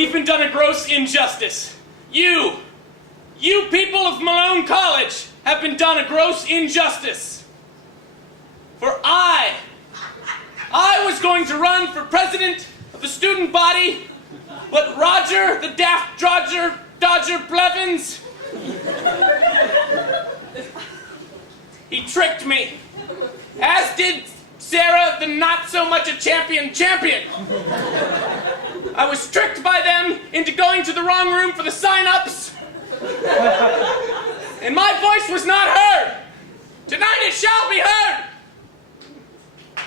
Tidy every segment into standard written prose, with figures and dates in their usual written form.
we've been done a gross injustice. You people of Malone College have been done a gross injustice. For I was going to run for president of the student body, but Roger, the daft Dodger Blevins, he tricked me, as did Sarah, the not-so-much-a-champion. I was tricked by them into going to the wrong room for the sign-ups, and my voice was not heard. Tonight it shall be heard.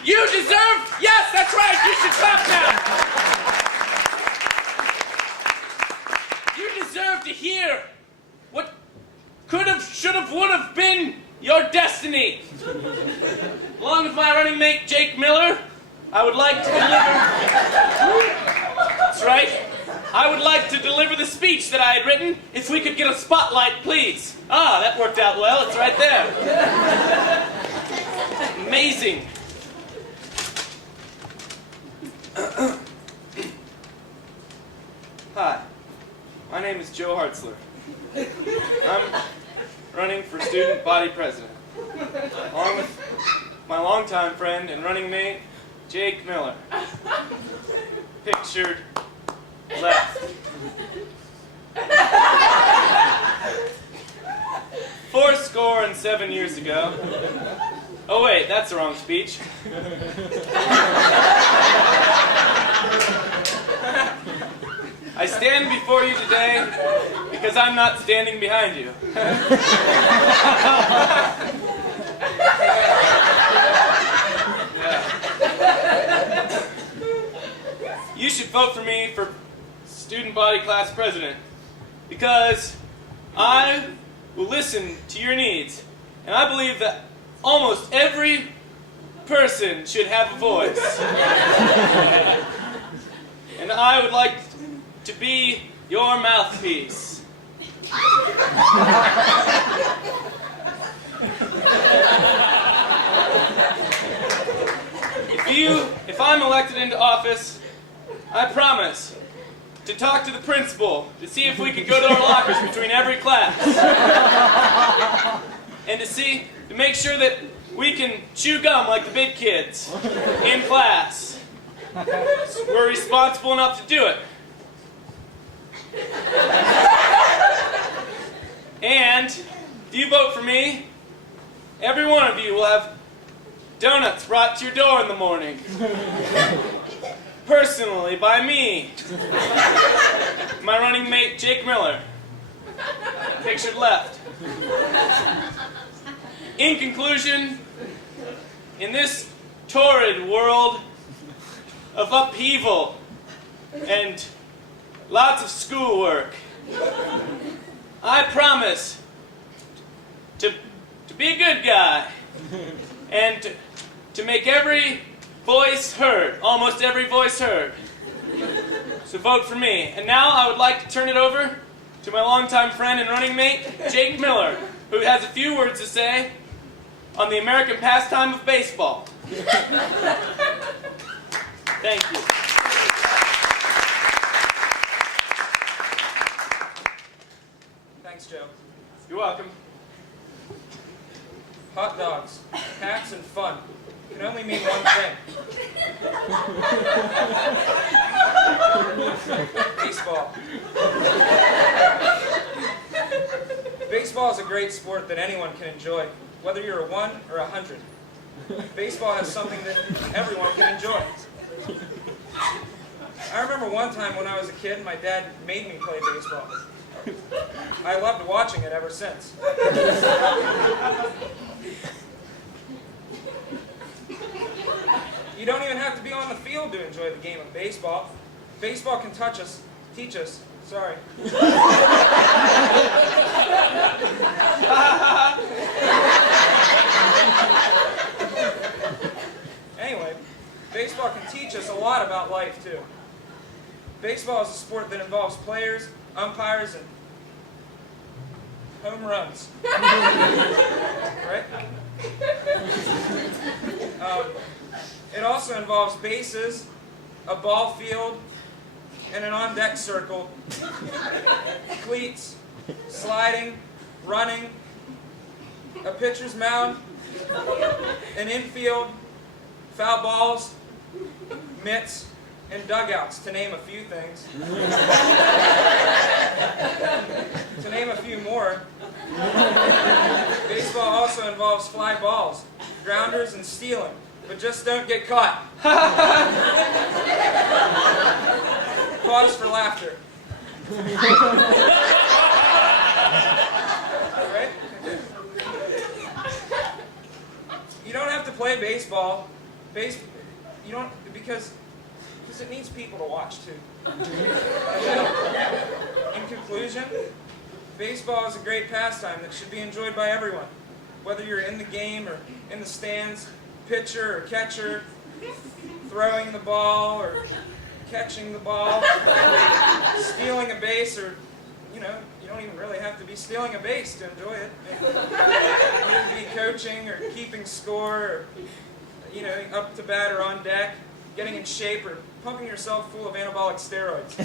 You deserve, yes, that's right, you should clap now. You deserve to hear what could have, should have, would have been your destiny. Along with my running mate, Jake Miller, I would like to deliver... That's right. I would like to deliver the speech that I had written. If we could get a spotlight, please. Ah, that worked out well. It's right there. Amazing. Hi. My name is Joe Hartzler. I'm running for student body president, along with my longtime friend and running mate, Jake Miller. Pictured left. 47 years ago. Oh wait, that's the wrong speech. I stand before you today because I'm not standing behind you. Yeah. You should vote for me for student body class president because I will listen to your needs, and I believe that almost every person should have a voice. And I would like to be your mouthpiece. If I'm elected into office, I promise to talk to the principal to see if we could go to our lockers between every class. And to make sure that we can chew gum like the big kids in class. We're responsible enough to do it. And if you vote for me, every one of you will have donuts brought to your door in the morning. Personally, by me. My running mate, Jake Miller. Pictured left. In conclusion, in this torrid world of upheaval and lots of schoolwork, I promise to be a good guy and to make every voice heard, almost every voice heard. So vote for me. And now I would like to turn it over to my longtime friend and running mate, Jake Miller, who has a few words to say on the American pastime of baseball. Thank you. Thanks, Joe. You're welcome. Hot dogs, hats, and fun can only mean one thing. Baseball. Baseball is a great sport that anyone can enjoy, whether you're a 1 or 100. Baseball has something that everyone can enjoy. I remember one time when I was a kid, my dad made me play baseball. I loved watching it ever since. You don't even have to be on the field to enjoy the game of baseball. Baseball can teach us, sorry. Anyway, baseball can teach us a lot about life, too. Baseball is a sport that involves players, umpires, and home runs. Right? It also involves bases, a ball field, in an on-deck circle, cleats, sliding, running, a pitcher's mound, an infield, foul balls, mitts, and dugouts, to name a few things. To name a few more, baseball also involves fly balls, grounders, and stealing, but just don't get caught. Pause for laughter. Right? You don't have to play baseball. You don't, because it needs people to watch too. In conclusion, baseball is a great pastime that should be enjoyed by everyone. Whether you're in the game or in the stands, pitcher or catcher, throwing the ball or catching the ball, stealing a base, or, you don't even really have to be stealing a base to enjoy it. You can be coaching or keeping score, or, up to bat or on deck, getting in shape, or pumping yourself full of anabolic steroids.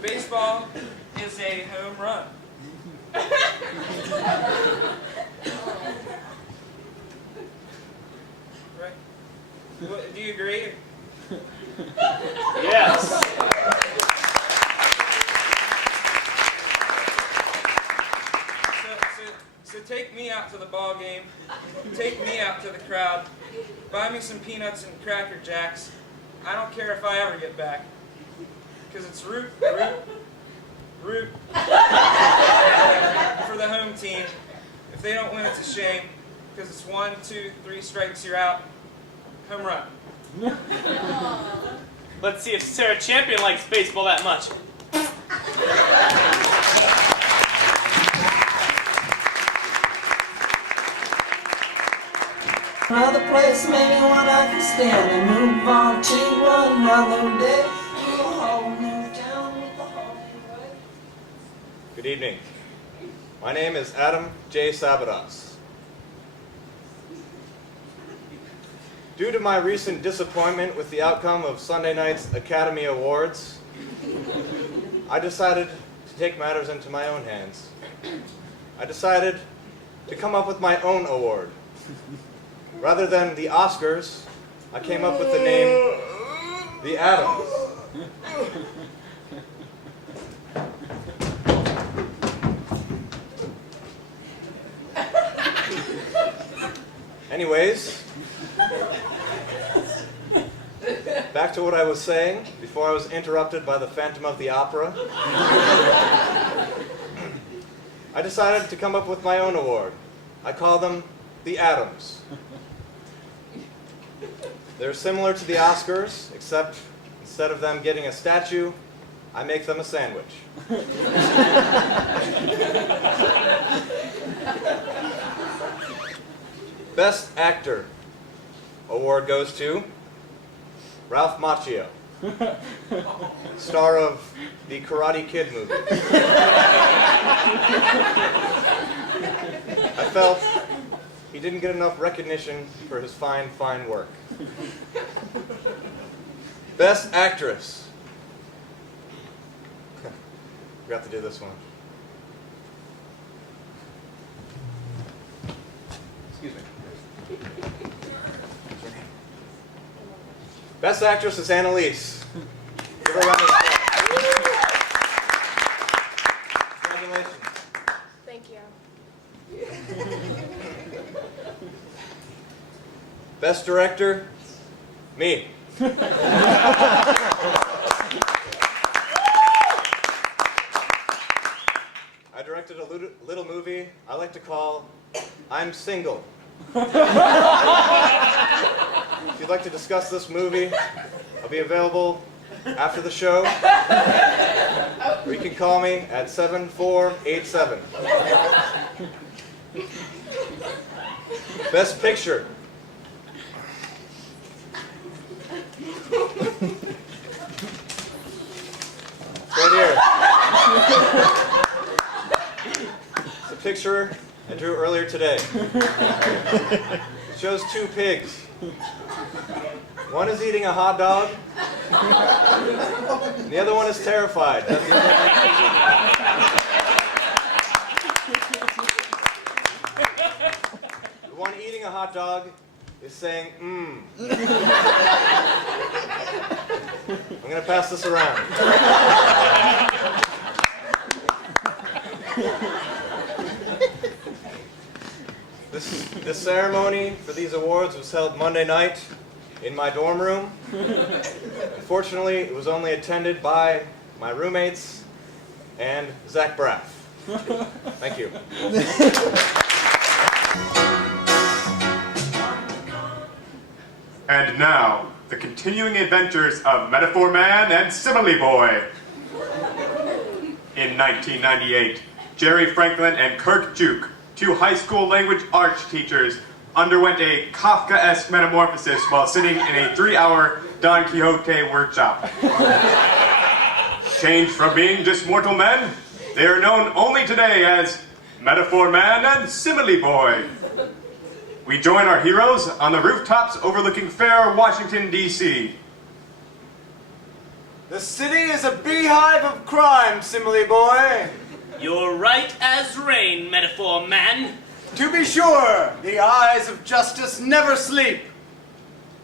Baseball is a home run. Right? Do you agree? Yes. So take me out to the ball game. Take me out to the crowd. Buy me some peanuts and Cracker Jacks. I don't care if I ever get back. Because it's root for the home team. If they don't win, it's a shame. Because it's 1, 2, 3 strikes, you're out. Home run. Let's see if Sarah Champion likes baseball that much. Another place, maybe one I can stand and move on to another day. To a whole new town with a whole new way. Good evening. My name is Adam J. Sabadas. Due to my recent disappointment with the outcome of Sunday night's Academy Awards, I decided to take matters into my own hands. I decided to come up with my own award. Rather than the Oscars, I came up with the name The Adams. Anyways, back to what I was saying before I was interrupted by the Phantom of the Opera. I decided to come up with my own award. I call them the Adams. They're similar to the Oscars, except instead of them getting a statue, I make them a sandwich. Best Actor award goes to Ralph Macchio, star of the Karate Kid movie. I felt he didn't get enough recognition for his fine, fine work. Best Actress. Forgot to do this one. Excuse me. Best Actress is Annalise. Give her a round of applause. Congratulations. Thank you. Best Director, me. I directed a little movie I like to call I'm Single. If you'd like to discuss this movie, I'll be available after the show. Or you can call me at 7487. Best Picture. Right here. It's a picture I drew earlier today. It shows two pigs One is eating a hot dog. And the other one is terrified. That's the The one eating a hot dog is saying, mmm. I'm going to pass this around. This ceremony for these awards was held Monday night in my dorm room. Unfortunately, it was only attended by my roommates and Zach Braff. Thank you. And now, the continuing adventures of Metaphor Man and Simile Boy. In 1998, Jerry Franklin and Kirk Juke, two high school language arts teachers, underwent a Kafka-esque metamorphosis while sitting in a 3-hour Don Quixote workshop. Changed from being just mortal men, they are known only today as Metaphor Man and Simile Boy. We join our heroes on the rooftops overlooking fair Washington, D.C. The city is a beehive of crime, Simile Boy. You're right as rain, Metaphor Man. To be sure, the eyes of justice never sleep.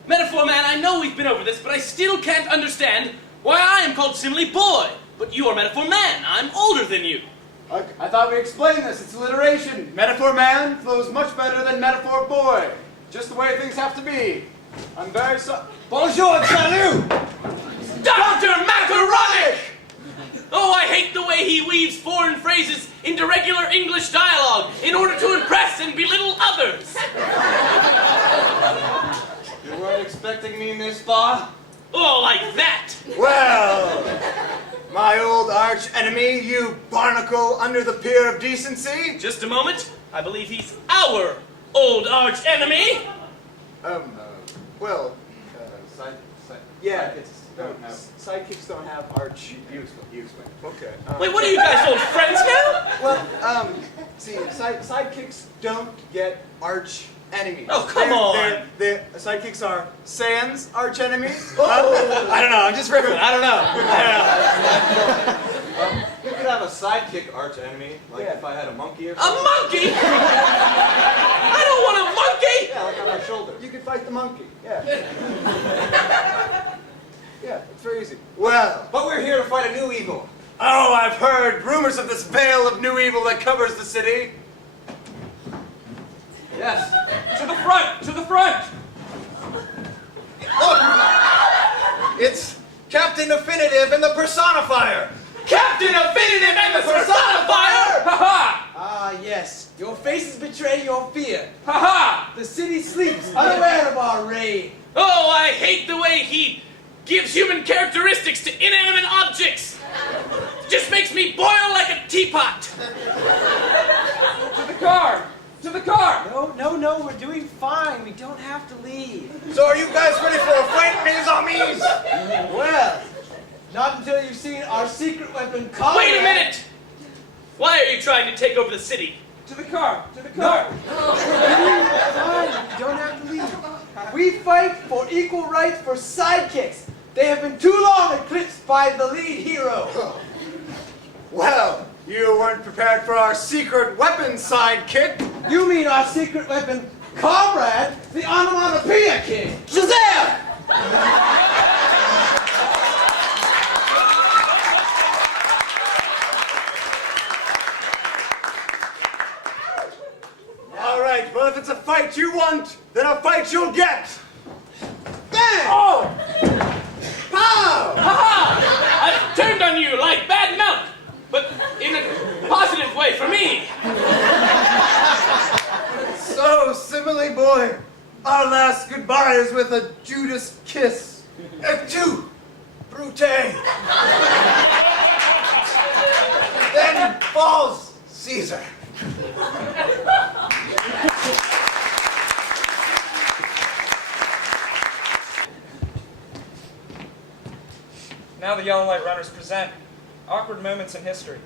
Metaphor Man, I know we've been over this, but I still can't understand why I am called Simile Boy, but you are Metaphor Man. I'm older than you. I thought we explained this. It's alliteration. Metaphor man flows much better than metaphor boy. Just the way things have to be. I'm very sorry. Bonjour, salut! Dr. Macaronic! Oh, I hate the way he weaves foreign phrases into regular English dialogue in order to impress and belittle others. You weren't expecting me this far? Oh, like that. Well, my old arch enemy, you barnacle under the pier of decency. Just a moment. I believe he's our old arch enemy. Sidekicks don't have arch. You explain. Okay. Wait, what are you guys, old friends now? Well, see, sidekicks don't get arch enemies. Oh, come on. Sidekicks are sans arch enemies. I don't know. I'm just ripping. I don't know. You could have a sidekick arch enemy, like if I had a monkey or A something. monkey? I don't want a monkey! Yeah, like on my shoulder. You could fight the monkey. Yeah. Yeah, it's very easy. Well, But we're here to fight a new evil. oh, I've heard rumors of this veil of new evil that covers the city. Yes. To the front! To the front! Look! It's Captain Affinitive and the Personifier! Captain Affinitive and the Personifier! Ha-ha! Ah, yes. Your faces betray your fear. Ha-ha! The city sleeps, unaware of our reign. Oh, I hate the way he gives human characteristics to inanimate objects. Just makes me boil like a teapot. To the car! To the car! No, we're doing fine. We don't have to leave. So are you guys ready for a fight, mes amis? Well, not until you've seen our secret weapon, Comrade. Wait a minute! Why are you trying to take over the city? To the car! To the car! Fine, you don't have to leave. We fight for equal rights for sidekicks. They have been too long eclipsed by the lead hero. Well, you weren't prepared for our secret weapon sidekick. You mean our secret weapon, Comrade, the Onomatopoeia King. Shazam! All right, well, if it's a fight you want, then a fight you'll get. Bang! Oh! Pow! Ha-ha! I've turned on you like bad milk, but in a positive way for me. So, Simile Boy, our last goodbye is with a Judas kiss. Et tu, Brute! Then falls Caesar. Now the Yellow Light Runners present Awkward Moments in History.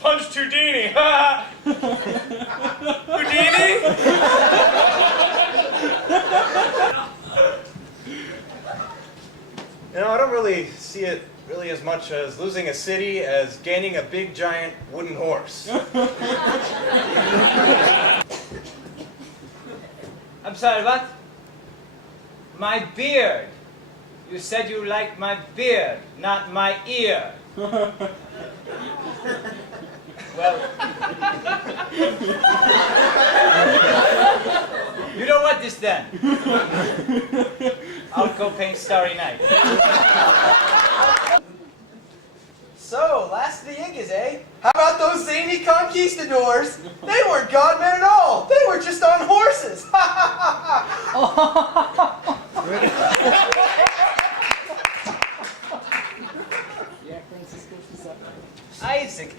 Punch to Houdini. Houdini? You know, I don't really see it really as much as losing a city as gaining a big giant wooden horse. I'm sorry, what? My beard. You said you liked my beard, not my ear. Well, you know what this then? I'll go paint Starry Night. So, last of the Incas, eh? How about those zany conquistadors? They weren't godmen at all. They were just on horses.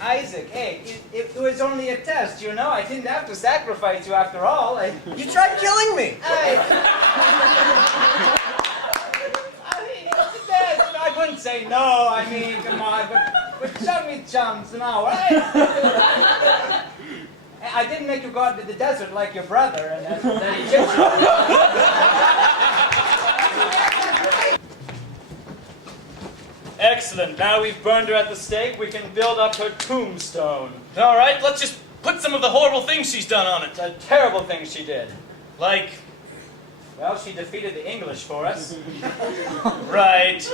Isaac, hey, it was only a test, you know? I didn't have to sacrifice you after all. You tried killing me. I wouldn't say no, I mean, come on, but chummy chums now, right? I didn't make you go out to the desert like your brother and that Egyptian. Excellent. Now we've burned her at the stake, we can build up her tombstone. All right, let's just put some of the horrible things she's done on it. The terrible things she did. Like, Well, she defeated the English for us. right.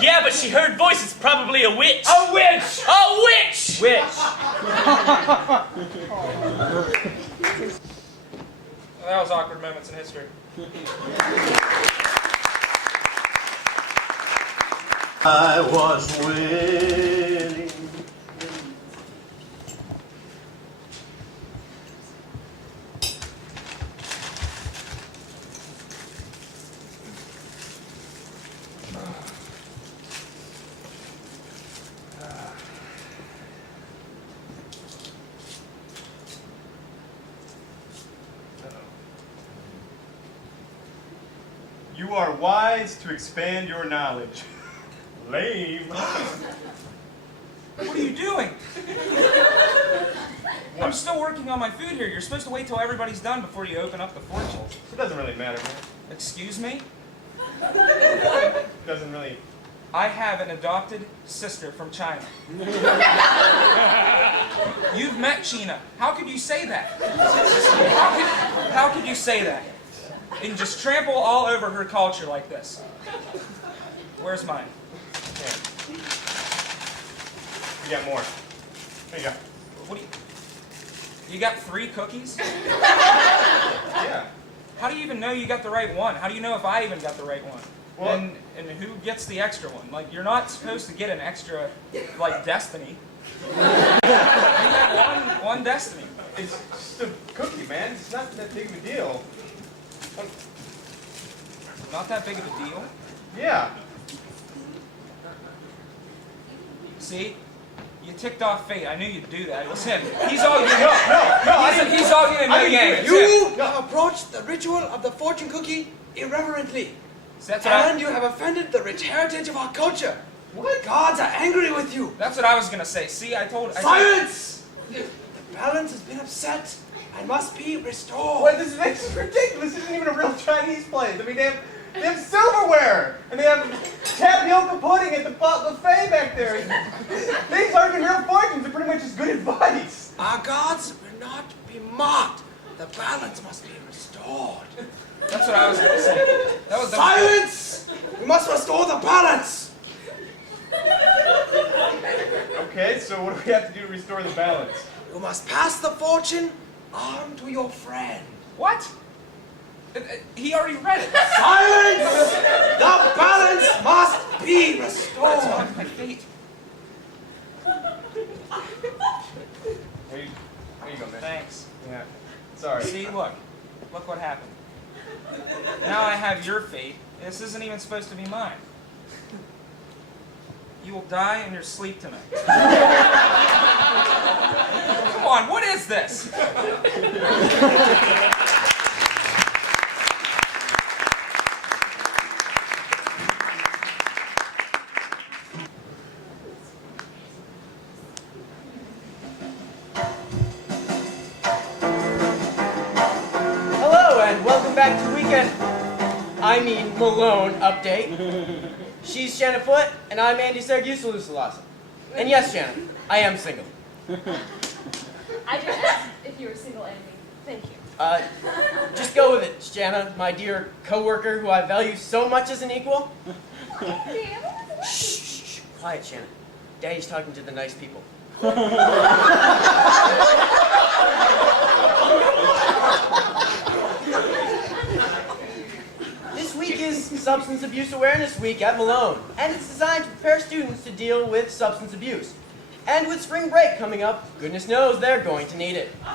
Yeah, but she heard voices. Probably a witch. A witch! A witch! Witch! That was awkward moments in history. I was willing. You are wise to expand your knowledge. Lame. What are you doing? I'm still working on my food here. You're supposed to wait till everybody's done before you open up the fortune. It doesn't really matter, man. Excuse me? It doesn't really... I have an adopted sister from China. You've met China. How could you say that? How could you say that? And just trample all over her culture like this. Where's mine? Yeah. You got more. There you go. What do you got 3 cookies? Yeah. How do you even know you got the right one? How do you know if I even got the right one? Well- And who gets the extra one? Like, you're not supposed to get an extra, like, destiny. You have one destiny. It's just a cookie, man. It's not that big of a deal. Not that big of a deal. Yeah. See? You ticked off fate. I knew you'd do that. It was him. He's all you. He's all you in the game. It's him. You have approached the ritual of the fortune cookie irreverently. That's what And you have offended the rich heritage of our culture. What? Gods are angry with you. That's what I was gonna say. See, I told. Silence! The balance has been upset and must be restored. What? This is ridiculous. This isn't even a real Chinese place. I mean, they have silverware, and they have tapioca pudding at the buffet back there. These aren't even real fortunes. They're pretty much just good advice. Our gods will not be mocked. The balance must be restored. That's what I was gonna say. That was. Silence! We must restore the balance. Okay, so what do we have to do to restore the balance? You must pass the fortune on to your friend. What? He already read it. Silence! The balance must be restored. That's not my fate. There you go, man. Thanks. Yeah. Sorry. See, look what happened. Now I have your fate. This isn't even supposed to be mine. You will die in your sleep tonight. Come on, what is this? back to the weekend. I mean Malone update. She's Shannon Foote, and I'm Andy Saragusa. And yes, Shannon, I am single. I didn't ask if you were single, Andy. Thank you. Just go with it, Shanna, my dear co-worker who I value so much as an equal. Shh, quiet, Shanna. Daddy's talking to the nice people. This week is Substance Abuse Awareness Week at Malone, and it's designed to prepare students to deal with substance abuse. And with spring break coming up, goodness knows they're going to need it. A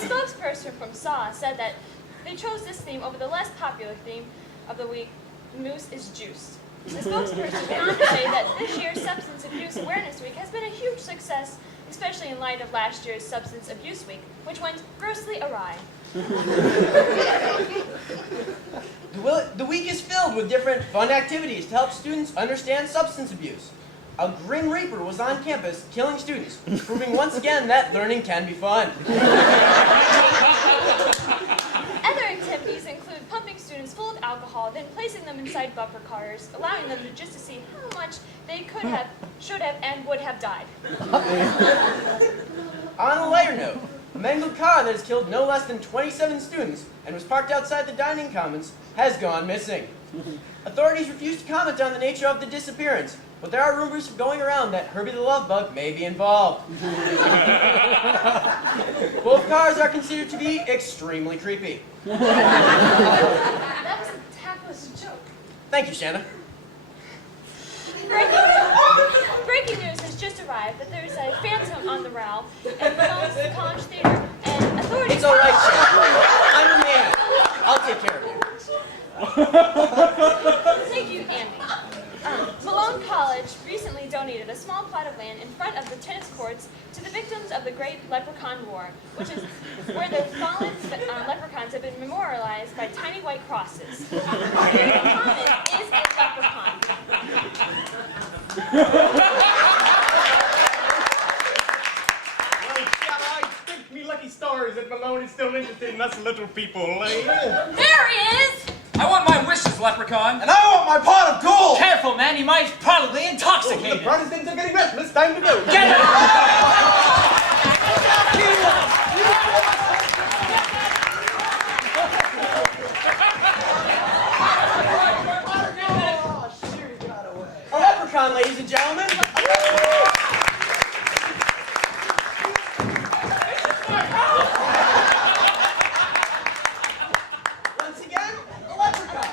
spokesperson from SAW said that they chose this theme over the less popular theme of the week, Moose is Juiced. The spokesperson went on to say that this year's Substance Abuse Awareness Week has been a huge success, especially in light of last year's Substance Abuse Week, which went grossly awry. The week is filled with different fun activities to help students understand substance abuse. A Grim Reaper was on campus killing students, proving once again that learning can be fun. Other activities include pumping students full of alcohol, then placing them inside bumper cars, allowing them to see how much they could have, should have, and would have died. On a lighter note, a mangled car that has killed no less than 27 students and was parked outside the dining commons has gone missing. Authorities refuse to comment on the nature of the disappearance, but there are rumors going around that Herbie the Love Bug may be involved. Both cars are considered to be extremely creepy. That was a tactless joke. Thank you, Shanna. Breaking news has just arrived that there is a phantom on the prowl at Malone's College Theater, and authorities... It's all right, Shanna. I'm a man. I'll take care of you. Thank you, Andy. Malone College recently donated a small plot of land in front of the tennis courts to the victims of the Great Leprechaun War, which is where the fallen leprechauns have been memorialized by tiny white crosses. The common is a leprechaun. Me lucky stars that Malone is still interested in us little people. There he is! I want my wishes, Leprechaun. And I want my pot of gold! Careful, man, he might probably intoxicated. The Protestants are getting restless. Time to go. Get out! A leprechaun, ladies and gentlemen. Once again, a leprechaun.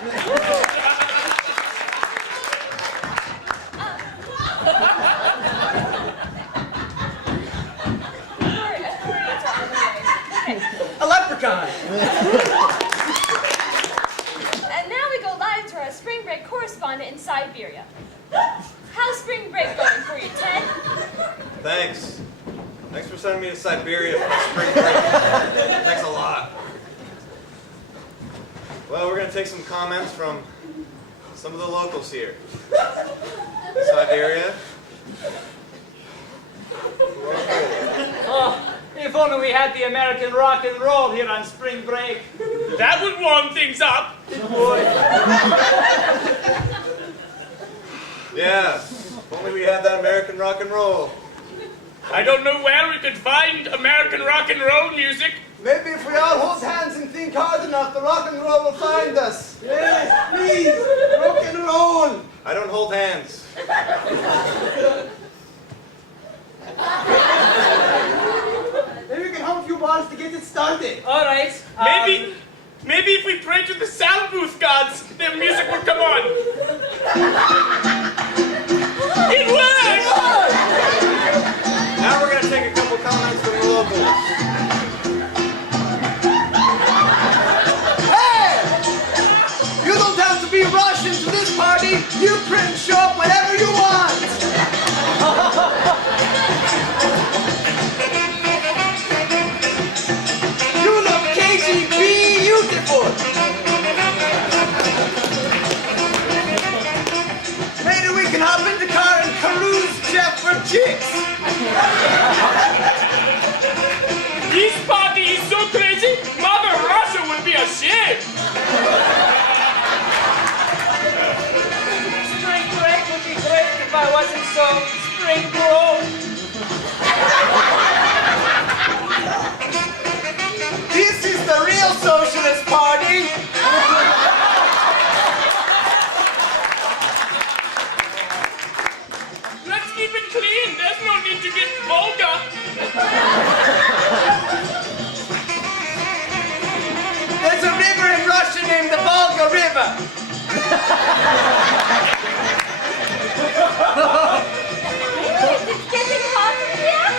A leprechaun. And now we go live to our spring break correspondent in Siberia. How's spring break going for you, Ted? Thanks. Thanks for sending me to Siberia for my spring break. Thanks a lot. Well, we're going to take some comments from some of the locals here. Siberia. Oh, if only we had the American rock and roll here on spring break. That would warm things up. Yeah, if only we had that American rock and roll. I don't know where we could find American rock and roll music. Maybe if we all hold hands and think hard enough, the rock and roll will find us. Yes, please, rock and roll. I don't hold hands. Maybe we can hum a few bars to get it started. All right. Maybe if we pray to the sound booth gods, their music will come on. It worked! Now we're going to take a couple comments from the locals. Hey! You don't have to be Russian to this party. You can show up whenever you want. You look KGB beautiful. Maybe we can hop in the car and carouse Jeff for chicks. These string, bro. This is the real socialist party. Let's keep it clean. There's no need to get vulgar. There's a river in Russia named the Volga River. It's getting hot in here.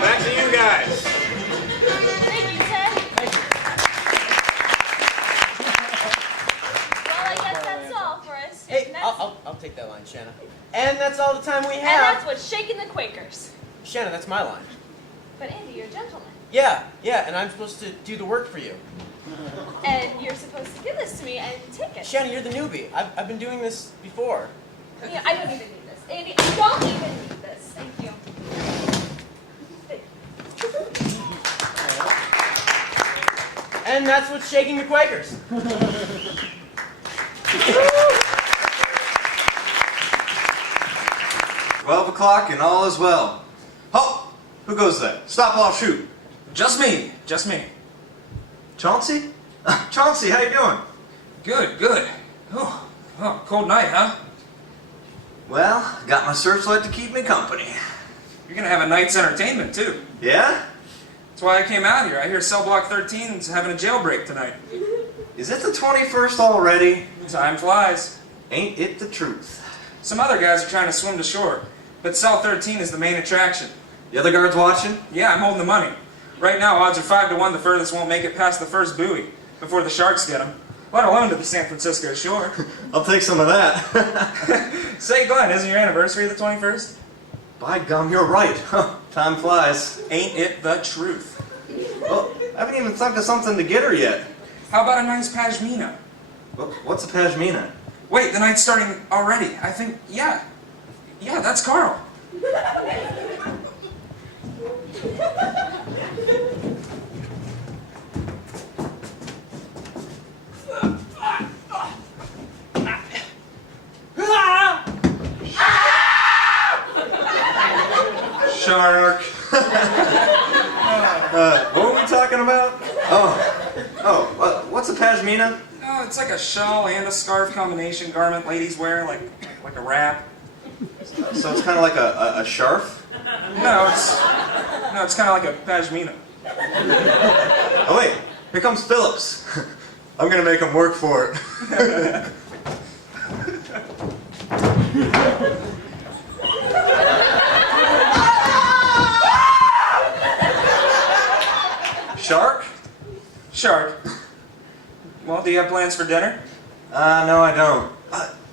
Back to you guys. Thank you, Ted. Well, I guess that's all for us. Hey, And that's- I'll take that line, Shanna. And that's all the time we and have. that's what's shaking the Quakers. Shanna, that's my line. But Andy, you're a gentleman. Yeah, and I'm supposed to do the work for you. And you're supposed to give this to me and take it. Shanna, you're the newbie. I've been doing this before. Yeah, I don't even need this. Andy, I don't even need this. Thank you. And that's what's shaking the Quakers. 12 o'clock and all is well. Halt! Who goes there? Stop, I'll shoot. Just me. Just me. Chauncey? Chauncey, how you doing? Good, good. Oh, cold night, huh? Well, got my searchlight to keep me company. You're gonna have a night's entertainment, too. Yeah? That's why I came out here. I hear Cell Block 13's having a jailbreak tonight. Is it the 21st already? Time flies. Ain't it the truth? Some other guys are trying to swim to shore, but Cell 13 is the main attraction. The other guards watching? Yeah, I'm holding the money. Right now, odds are 5-1 the furthest won't make it past the first buoy before the sharks get them, let alone to the San Francisco shore. I'll take some of that. Say, Glenn, isn't your anniversary the 21st? By gum, you're right. Time flies. Ain't it the truth? Well, I haven't even thunk of something to get her yet. How about a nice pashmina? What's a pashmina? Wait, the night's starting already. I think, yeah, that's Carl. Shark. What were we talking about? What's a pashmina? Oh, it's like a shawl and a scarf combination garment ladies wear, like a wrap. So it's kind of like a scarf? No, it's kind of like a pashmina. Oh wait, here comes Phillips. I'm gonna make him work for it. Shark? Shark. Well, do you have plans for dinner? No, I don't.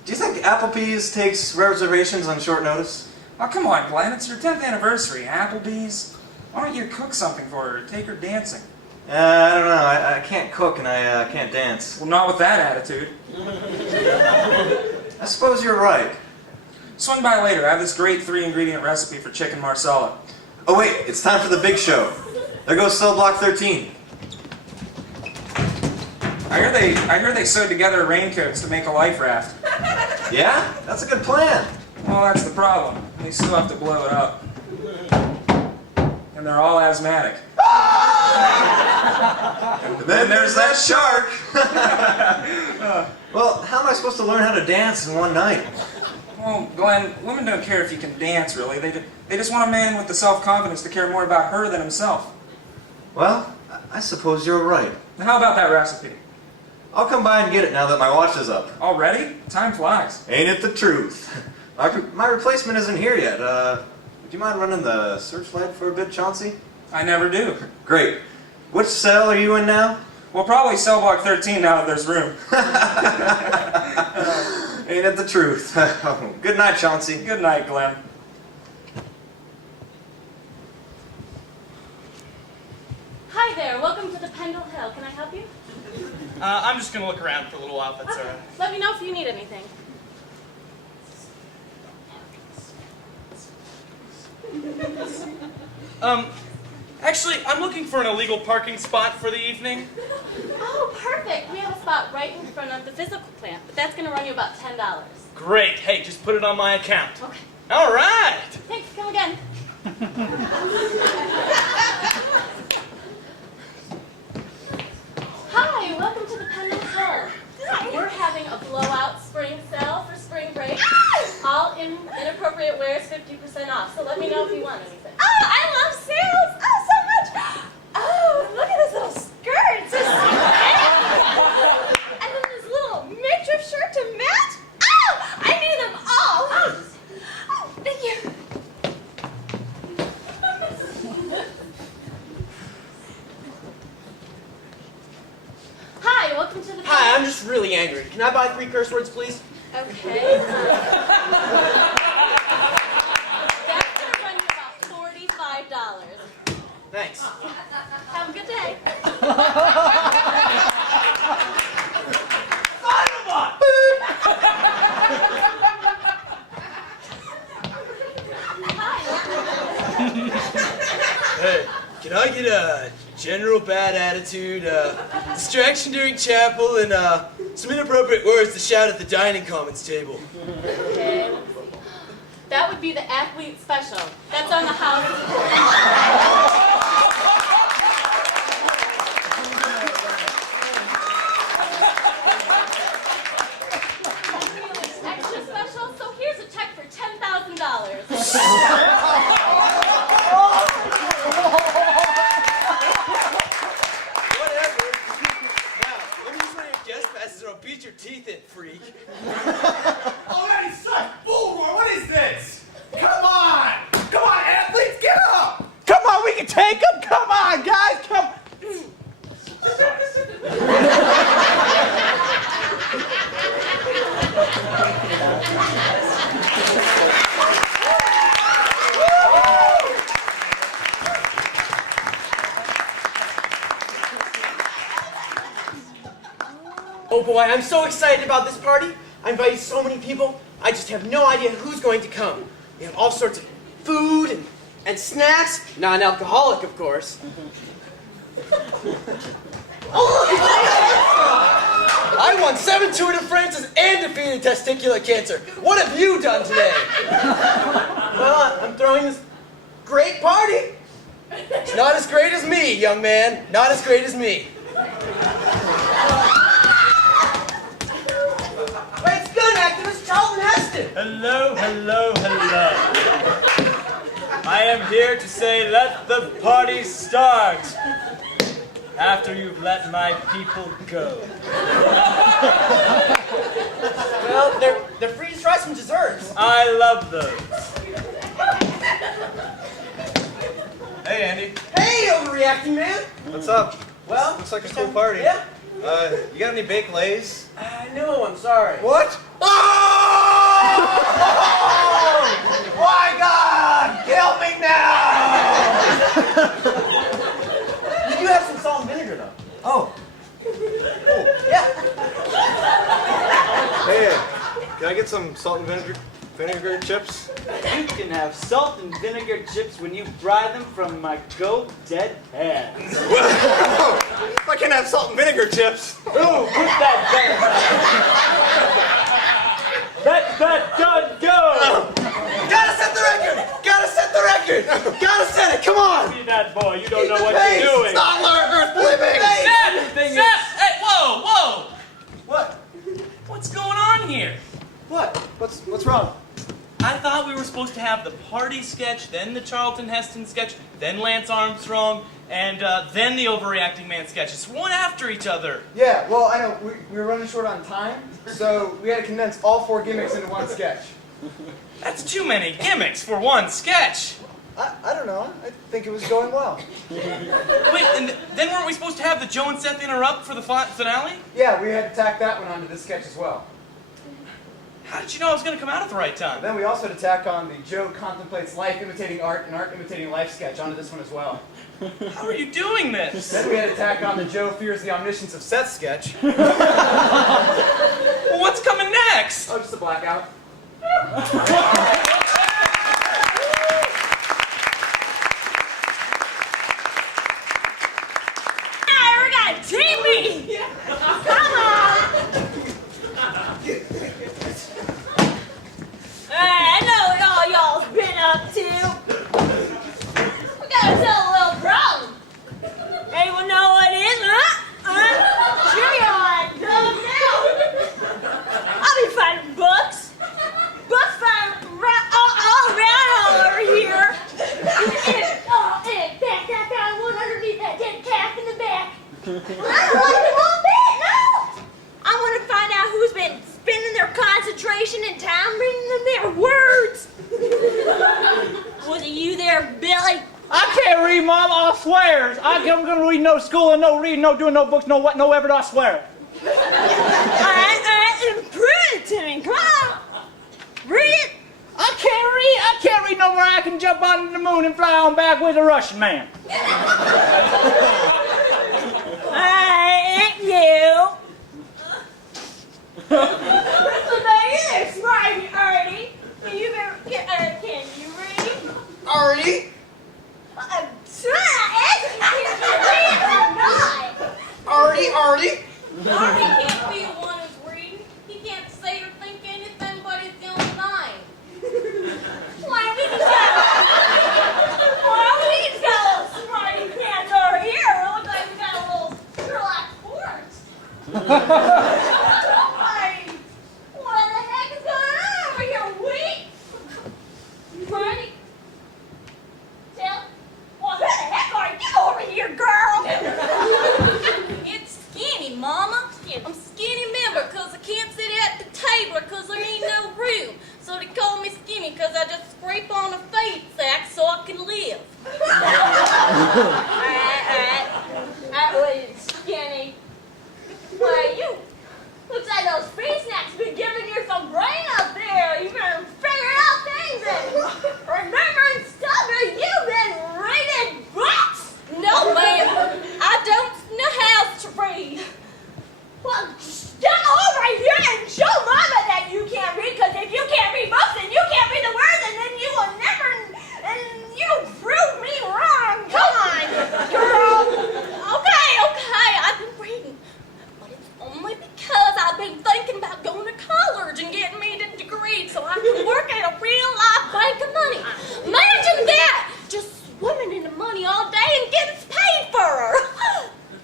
Do you think Applebee's takes reservations on short notice? Oh, come on, Glenn. It's your 10th anniversary. Applebee's. Why don't you cook something for her? Take her dancing. I don't know. I can't cook and I can't dance. Well, not with that attitude. I suppose you're right. Swing by later. I have this great 3-ingredient recipe for chicken marsala. Oh wait, it's time for the big show. There goes Cell Block 13. I hear they sewed together raincoats to make a life raft. Yeah? That's a good plan. Well, that's the problem. They still have to blow it up. And they're all asthmatic. And then there's that shark. Well, how am I supposed to learn how to dance in one night? Well, Glenn, women don't care if you can dance, really. They just want a man with the self-confidence to care more about her than himself. Well, I suppose you're right. Now, how about that recipe? I'll come by and get it now that my watch is up. Already? Time flies. Ain't it the truth? My replacement isn't here yet. Would you mind running the searchlight for a bit, Chauncey? I never do. Great. Which cell are you in now? Well, probably Cell Block 13 now that there's room. Ain't it the truth? Good night, Chauncey. Good night, Glenn. Hi there, welcome to the Pendle Hill. Can I help you? I'm just gonna look around for a little while, if that's Okay. Let me know if you need anything. Actually, I'm looking for an illegal parking spot for the evening. Oh, perfect. We have a spot right in front of the physical plant, but that's going to run you about $10. Great. Hey, just put it on my account. Okay. All right. Thanks. Come again. Hi, welcome to the Pendle Hill. We're having a blowout spring sale for spring break. All inappropriate wears 50% off, so let me know if you want anything. Oh, I love sales! Oh, so much! Oh, look at this little skirt! So stylish! And then this little midriff shirt to match! Oh, I need them all! Oh, thank you. Hi, welcome to the Hi, I'm just really angry. Can I buy 3 curse words, please? Okay. That's going to run you about $45. Thanks. Have a good day. Hey, can I get a general bad attitude, distraction during chapel, and some inappropriate words to shout at the dining commons table? Okay, let's see. That would be the athlete special. That's on the house. Extra special, so here's a check for $10,000. Whatever. Now, let me use one of your guest passes or I'll beat your teeth in, freak. Oh, that is such bullroar. What is this? Come on! Come on, athletes, get up! Come on, we can take them! Come on, guys, come! Oh boy, I'm so excited about this party. I invited so many people. I just have no idea who's going to come. We have all sorts of food and snacks. Non-alcoholic, of course. I won 7 Tour de France's and defeated testicular cancer. What have you done today? Well, I'm throwing this great party. It's not as great as me, young man. Not as great as me. Hey, student activist Charlton Heston. Hello, hello, hello. I am here to say let the party start after you've let my people go. Well, they're free to try some desserts. I love those. Hey, Andy. Hey, overreacting man. What's up? Well, Looks like a cool party. Yeah. You got any baked lays? No, I'm sorry. What? Oh! My God! Kill me now! We do have some salt and vinegar, though. Oh. Yeah. Hey, can I get some salt and vinegar chips? You can have salt and vinegar chips when you fry them from my go-dead hands. If I can have salt and vinegar chips. Ooh, put that gun. Let that gun go! Gotta set the record! Gotta set the record! Gotta set it! Come on! See that boy, you don't Keep know the what pace. you're doing. Stop Earth living! Seth! Hey, whoa, whoa! What? What's going on here? What? What's wrong? I thought we were supposed to have the party sketch, then the Charlton Heston sketch, then Lance Armstrong, and then the overreacting man sketch. It's one after each other. Yeah, well, I know, we were running short on time, so we had to condense all 4 gimmicks into one sketch. That's too many gimmicks for one sketch. I don't know, I think it was going well. Wait, and then weren't we supposed to have the Joe and Seth interrupt for the finale? Yeah, we had to tack that one onto this sketch as well. How did you know I was going to come out at the right time? Then we also had to tack on the Joe contemplates life imitating art and art imitating life sketch onto this one as well. How are you doing this? Then we had to tack on the Joe fears the omniscience of Seth sketch. Well, what's coming next? Oh, just a blackout. generation in time reading them their words. Was it you there, Billy? I can't read, Mom, I swear. I'm gonna read no school and no reading, no doing no books, no what, no ever, I swear. All right, prove it to me, come on. Read it. I can't read no more. I can jump onto the moon and fly on back with a Russian man. I ain't you. So there you there, smarty Artie. Can you read? Artie? I'm trying to ask you, can you read or not? Artie? Artie can't be the one who's reading. He can't say or think anything but his own mind. Why we tell us smarty pants over here? It looks like we got a little Sherlock Holmes. What the heck is going on over here? Smarty? Tell? Well, who the heck are you over here, girl? It's Skinny, Mama. I'm Skinny member because I can't sit at the table because there ain't no room. So they call me Skinny because I just scrape on a feed sack so I can live. Alright, wait, Skinny. Why, you looks like those feed snacks been giving you some brain up there. You better figure out things and remembering stuff that you've been reading books. No, ma'am. I don't know how to read. Well, get over here and show Mama that you can't read, because if you can't read books and you can't read the words, and then you will never, and you prove me wrong. Come on, girl. Okay, I've been reading. But it's only because I've been thinking about going to college and getting me the degree so I can work at a real life bank of money. Imagine that! Just swimming in the money all day and getting paid for her.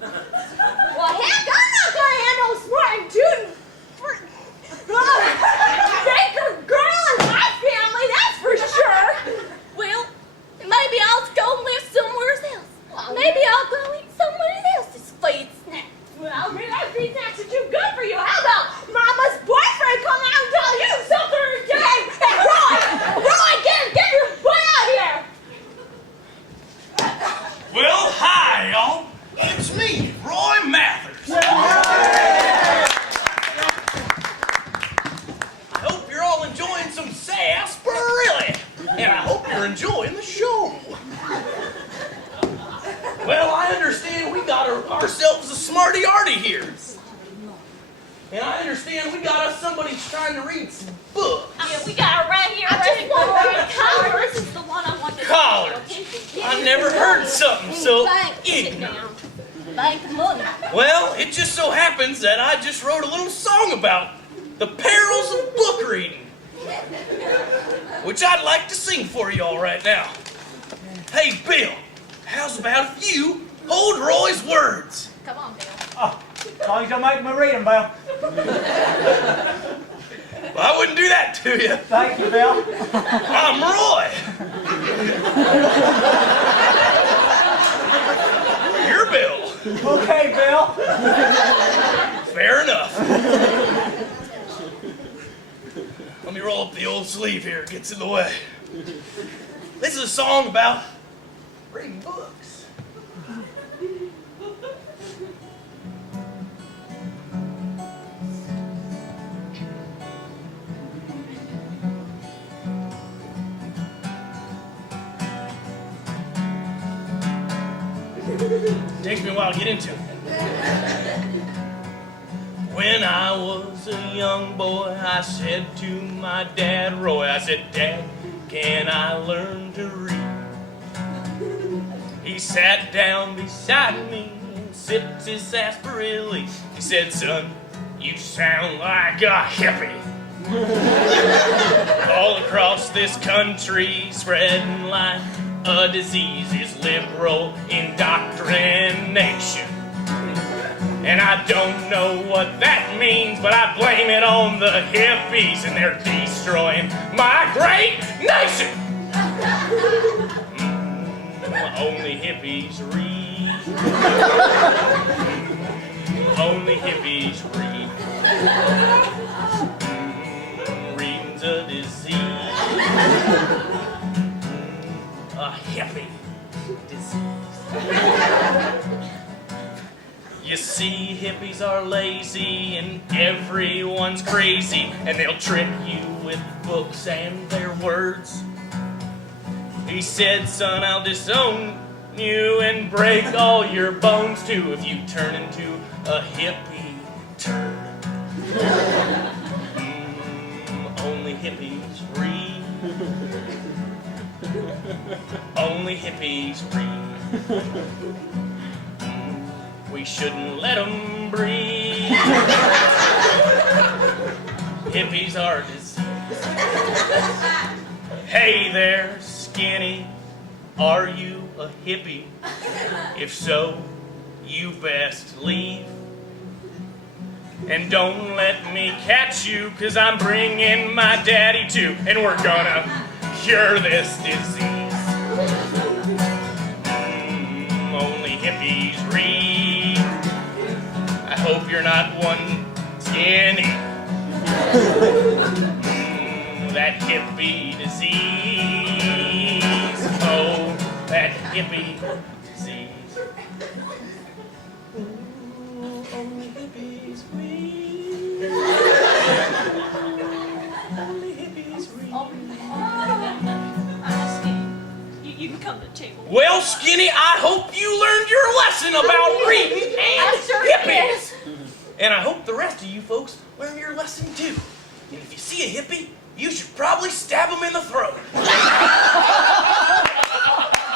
Well, heck, I'm not going to handle smart and tootin' banker girl in my family, that's for sure. Well, maybe I'll go live somewhere else. Maybe I'll go eat somebody else's feed snacks. Well, maybe that feed snacks are too good for you. How about Mama's boyfriend come out and tell you something today? Hey, Roy, get your butt out here. Well, hi, y'all. It's me, Roy Mathers. I hope you're all enjoying some sarsaparilla, and I hope you're enjoying the show. Well, I understand we got ourselves a smarty Artie here. And I understand we got us somebody who's trying to read some books. Yeah, we got it right here. I just want to read collar. This is the one I want to Collars. I never heard something so ignorant. Bank money. Well, it just so happens that I just wrote a little song about the perils of book reading, which I'd like to sing for you all right now. Hey, Bill, how's about if you hold Roy's words? Come on, Bill. Oh, as long as you make me read them, Bill. Well, I wouldn't do that to you. Thank you, Bill. I'm Roy. You're Bill. Okay, Bill. Fair enough. Let me roll up the old sleeve here. It gets in the way. This is a song about reading books. Takes me a while to get into. When I was a young boy, I said to my dad, Roy, I said, Dad, can I learn to read? He sat down beside me and sipped his sarsaparilla. He said, son, you sound like a hippie. All across this country, spreading like a disease is liberal indoctrination. And I don't know what that means, but I blame it on the hippies, and they're destroying my great nation. Only hippies read. Only hippies read. hippie disease. You see, hippies are lazy and everyone's crazy, and they'll trick you with books and their words. He said, son, I'll disown you and break all your bones too if you turn into a hippie turd. Only hippies read. Only hippies read. We shouldn't let them breathe. Hippies are disease. Hey there, skinny. Are you a hippie? If so, you best leave. And don't let me catch you, 'cause I'm bringing my daddy too, and we're gonna cure this disease. Only hippies read. I hope you're not one skinny. That hippie disease. Oh, that hippie disease. Only hippies read. Only hippies read. You can come to the table. Well, Skinny, I hope you learned your lesson about reading and hippies. And I hope the rest of you folks learn your lesson too. And if you see a hippie, you should probably stab him in the throat.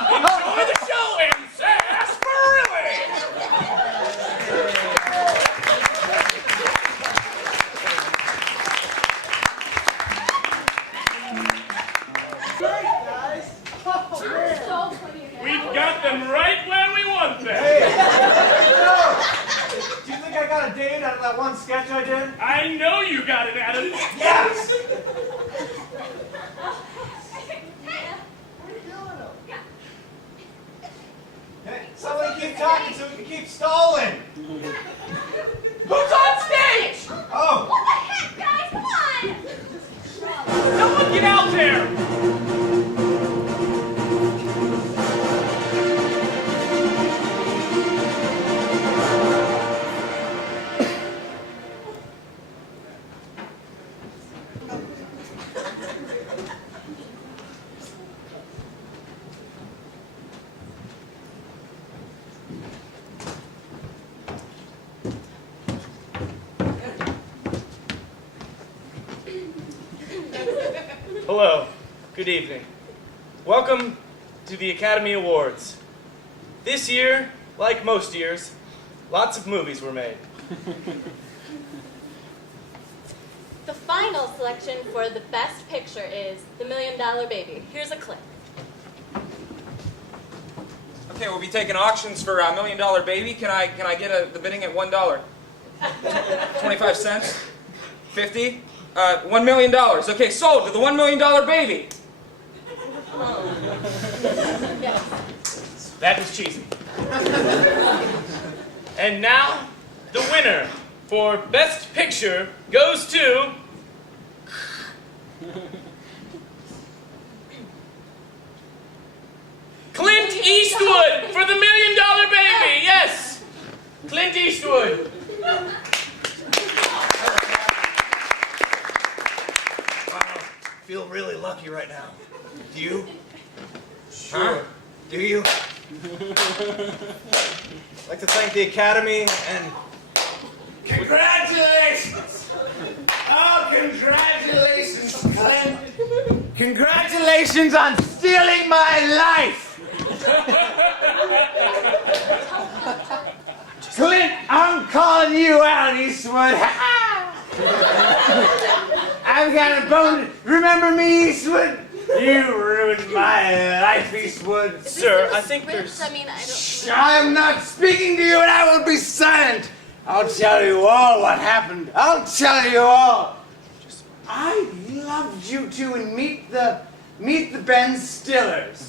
Enjoy the show and sarsaparilla! We've got them right where we want them. Hey, do you think I got a date out of that one sketch I did? I know you got it, Adam. Yes! Hey, somebody keep talking so we can keep stalling. Who's on stage? Oh! What the heck, guys? Come on! Someone get out there! Hello, good evening. Welcome to the Academy Awards. This year, like most years, lots of movies were made. The final selection for the best picture is The $1 Million Baby. Here's a clip. Okay, we'll be taking auctions for $1 Million Baby. Can I get the bidding at $1? 25 cents? 50? $1 million. Okay, sold to the $1 Million Baby. That was cheesy. And now, the winner for Best Picture goes to... Clint Eastwood for the $1 Million Baby. Yes, Clint Eastwood. Wow, feel really lucky right now. Do you? Sure. Do you? I'd like to thank the Academy and... Congratulations! Oh, congratulations, Clint! Congratulations on stealing my life! Clint, I'm calling you out, Eastwood. I've got a bone. Remember me, Eastwood? You ruined my life, Eastwood. Sir, I think there's... I mean, I don't... I'm not speaking to you and I will be silent. I'll tell you all what happened. I'll tell you all. I loved you two in Meet the Ben Stillers.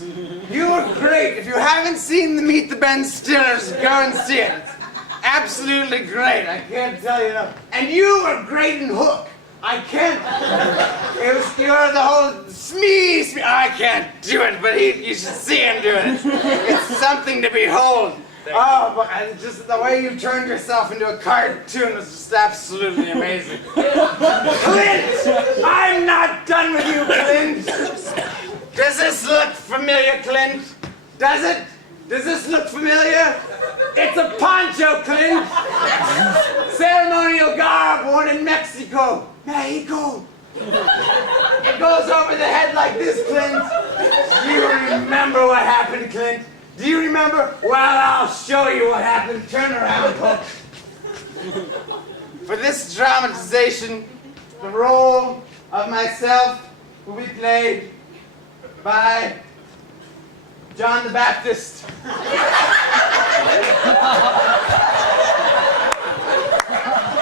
You were great. If you haven't seen the Meet the Ben Stillers, go and see it. It's absolutely great. I can't tell you enough. And you were great in Hook. I can't. You're the whole smee. I can't do it, but you should see him do it. It's something to behold. Oh, but just the way you turned yourself into a cartoon was just absolutely amazing. Clint! I'm not done with you, Clint! Does this look familiar, Clint? Does it? Does this look familiar? It's a poncho, Clint! Ceremonial garb worn in Mexico. Mexico! It goes over the head like this, Clint. Do you remember what happened, Clint? Do you remember? Well, I'll show you what happened. Turn around, Hook. For this dramatization, the role of myself will be played by John the Baptist.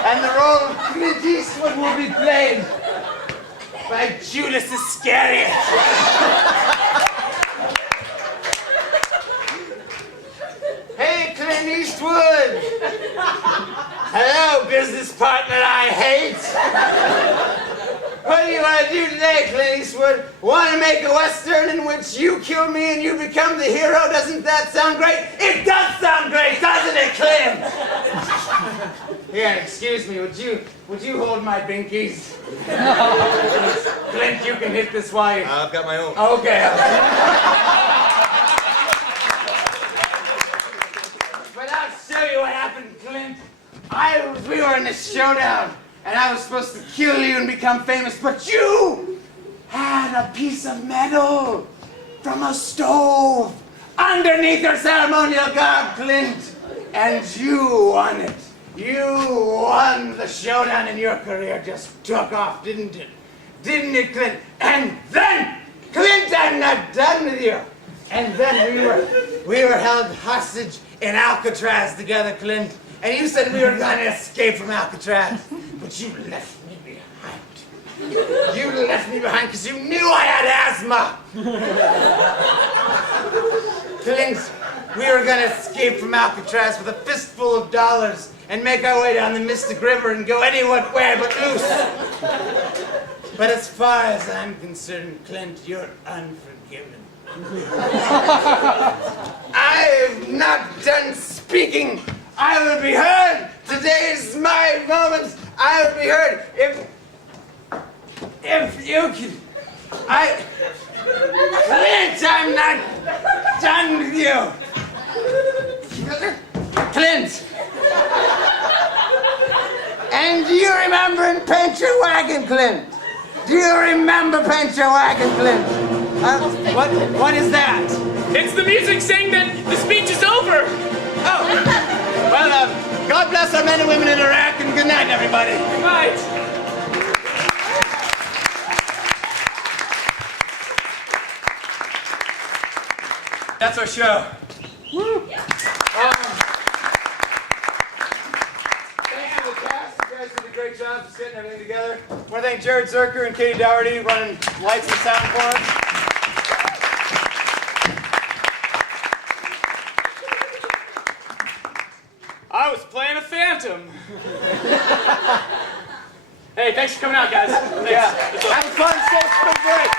And the role of Clint Eastwood will be played by Judas Iscariot. Hey, Clint Eastwood! Hello, business partner I hate! What do you want to do today, Clint Eastwood? Want to make a Western in which you kill me and you become the hero? Doesn't that sound great? It does sound great, doesn't it, Clint? Here, excuse me, would you hold my binkies? Clint, you can hit this while you... I've got my own. Okay. But I'll show you what happened, Clint. We were in a showdown, and I was supposed to kill you and become famous, but you had a piece of metal from a stove underneath your ceremonial garb, Clint, and you won it. You won the showdown and your career just took off, didn't it? Didn't it, Clint? And then, Clint, I'm not done with you. And then we were held hostage in Alcatraz together, Clint. And you said we were going to escape from Alcatraz. But you left me behind. You left me behind because you knew I had asthma. Clint, we were going to escape from Alcatraz with a fistful of dollars and make our way down the Mystic River and go any way but loose. But as far as I'm concerned, Clint, you're unforgiven. I'm not done speaking. I will be heard. Today's my moment. I will be heard. If you can... Clint, I'm not done with you. Clint. And do you remember in Paint Your Wagon, Clint? Do you remember Paint Your Wagon, Clint? What is that? It's the music saying that the speech is over. Oh. Well, God bless our men and women in Iraq, and good night, everybody. Good night. That's our show. Woo. Thank you to the cast. You guys did a great job of getting everything together. I want to thank Jared Zerker and Katie Dougherty running lights and sound for us. I was playing a phantom. Hey, thanks for coming out, guys. Thanks. Yeah. Have fun. Stay great.